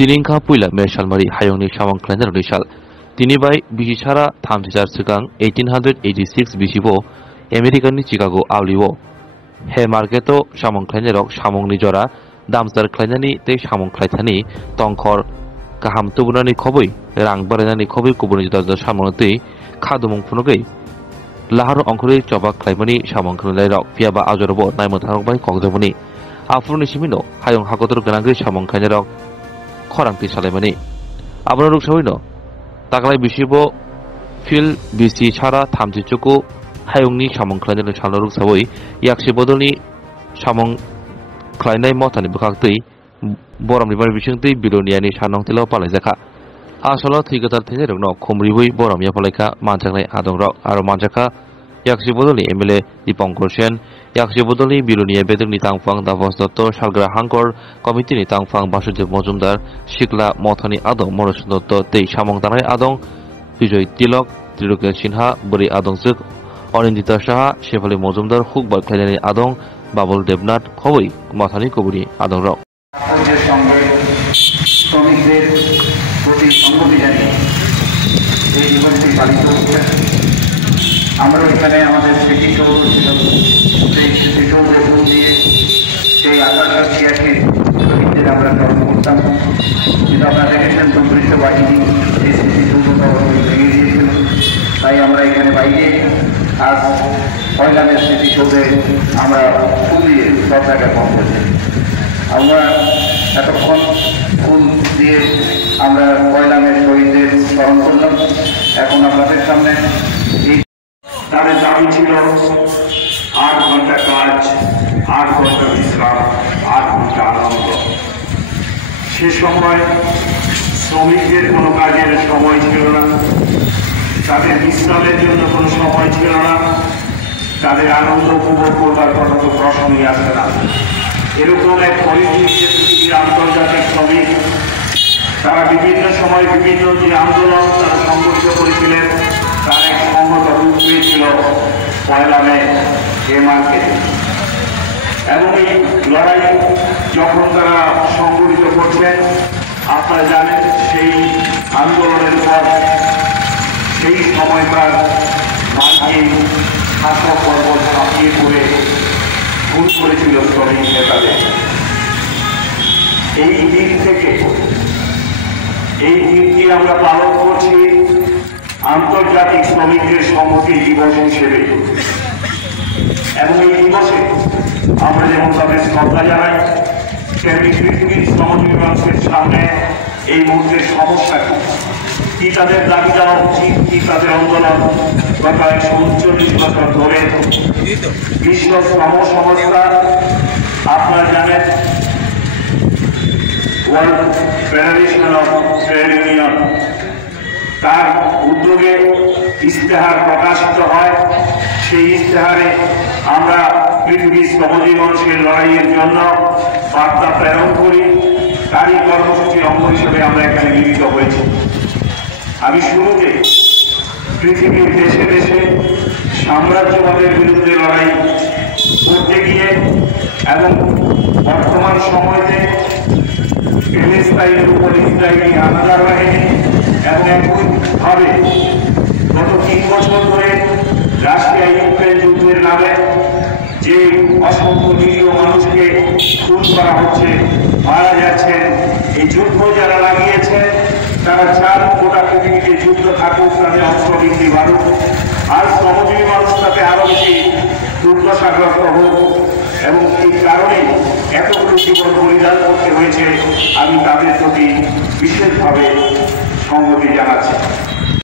Tininka puila me Shalmari Hayoni Shamong Kleiner Rishal. Tinibai Bishara Thamsar Sukang 1886 Bishibo, American Chicago Auliwo. He Marketo Shamong Kleinerok Shamong Nijora, Damsar Kleinani, Te Shamong Kleitani, Tonkor, Kaham Tubunani Kobui, Rang Baranani Kobi Kubuni Shamonati, Kadumong Funogi. Lahar Onkuri Choba Klaimani Shamong Klenerok, Fiaba Azorobo, Naimotang by Kogdavoni. Afro Nishimino, Hayong Hakotor Ganagri Shamong Kleinerok. খরাংটি সালেমানি আবার রুকসাইনো তাকলাই বিশিবো feel BC ছাড়া থামজি চুকু হায়ংনি সামং খ্লাইনাय সালনা রুকসাবই ইয়াকসি বদলনি সামং খ্লাইনাय মতানি বখাকতै বরামनि बार बिसिंतै बिलोनियानि सानং तेलाव पालायजाखा आसला थैगतार थैनाय रंनो खमरिबुइ बरामिया पालायखा मानजाखनाय आदंरक आरो मानजाखा याकसि बदलनि MLA Dipankar Sen याकसि बदलनि Belonia बेदरनि तांफां दाभस दत्त सालग्रा हांकर कमिटिनि तांफां बासुदेव मजुमदार शिखला मथानि आदं मनोज दत्त तै सामं दानाय आदं बिजय तिलक त्रिलोक्य सिन्हा बोरै आदंजोक अनिन्दिता साहा शेफाली मजुमदार हुकबार खायनायनि आदं बाबुल देबनाथ खबै मथानि कबुनि आदंरक শ্রমিকদের প্রতি সংহতি জানিয়ে এই দিবসটি পালিত হচ্ছে। আমরা এখানে আমাদের স্মৃতিসৌধ ছিল, সেই স্মৃতিসৌধের ফুল দিয়ে সেই আকাশের ছিয়াশি শহীদদের আমরা স্মরণ করতাম। কিন্তু আপনারা দেখেছেন দুর্বৃত্ত বাহিনী এই স্মৃতিসৌধটা ভেঙে দিয়েছিল, তাই আমরা এখানে বাইরে আজ পয়লামের স্মৃতিসৌধে আমরা ফুল দিয়ে শ্রদ্ধা জ্ঞাপন করছি। আমরা এতক্ষণ ফুল দিয়ে আমরা পয়লামের শহীদদের স্মরণ করলাম। এখন আপনাদের সামনে তাদের দাবি ছিল 8 ঘন্টা কাজ, 8 ঘন্টা বিশ্রাম, 8 ঘন্টা আনন্দ। সে সময় শ্রমিকদের কোনো কাজের সময় ছিল না, তাদের বিশ্রামের জন্য কোনো সময় ছিল না, তাদের আনন্দ উপভোগ করবার কোনো তো প্রশ্নই আসে না। এরকম এক পরিস্থিতিতে পৃথিবীর আন্তর্জাতিক শ্রমিক তারা বিভিন্ন সময় বিভিন্ন যে আন্দোলন তারা সংগঠিত করেছিলেন তার এক সংগত রূপ পেয়েছিল পয়লা মে এ মার্কেটে। এবং এই লড়াই যখন তারা সংগঠিত করছেন আপনারা জানেন সেই আন্দোলনের পর সেই সময়কার মার্কিন শাসক পর্বত ছাপিয়ে পড়ে ভুল করেছিল শ্রমিক নেতাদের। এই দিন থেকে এই দিনটি আমরা পালন করছি আন্তর্জাতিক শ্রমিকদের সংহতি দিবস হিসেবে। এবং এই দিবসে আমরা যেমন তাদের শ্রদ্ধা জানাই, তেমনি পৃথিবীর শ্রমজীবী মানুষের সামনে এই মুহূর্তের সমস্যা কি তাদের দাবি দেওয়া উচিত, কি তাদের আন্দোলন গত 139 বছর ধরে বিশ্ব শ্রম সংস্থা আপনারা জানেন world federation of trade union তার উদ্যোগে ইশতেহার প্রকাশিত হয়। সেই ইশতেহারে আমরা পৃথিবীর শ্রমজীবী মানুষের লড়াইয়ের জন্য বার্তা প্রেরণ করি। তারই কর্মসূচির অঙ্গ হিসেবে আমরা এখানে মিলিত হয়েছি। আমি শুরুতে পৃথিবীর দেশে দেশে সাম্রাজ্যবাদের বিরুদ্ধে লড়াই করতে গিয়ে এবং বর্তমান সময়তে ফিলিস্তিনের উপর ইসরায়েলি হানাদার বাহিনী এবং একইভাবে গত 3 বছর ধরে রাশিয়া ইউক্রেন যুদ্ধের নামে যে অসংখ্য নিরীহ মানুষকে খুন করা হচ্ছে, মারা যাচ্ছেন, এই যুদ্ধ যারা লাগিয়েছেন তারা চান গোটা পৃথিবীতে যুদ্ধ থাকুক, তাদের অস্ত্র বৃদ্ধি বাড়ুক, আর শ্রমজীবী মানুষ তাতে আরো বেশি দুর্দশাগ্রস্ত হোক। এবং এই কারণেই এতগুলো জীবন বলিদান করতে হয়েছে। আমি তাদের প্রতি বিশেষভাবে সংহতি জানাচ্ছি।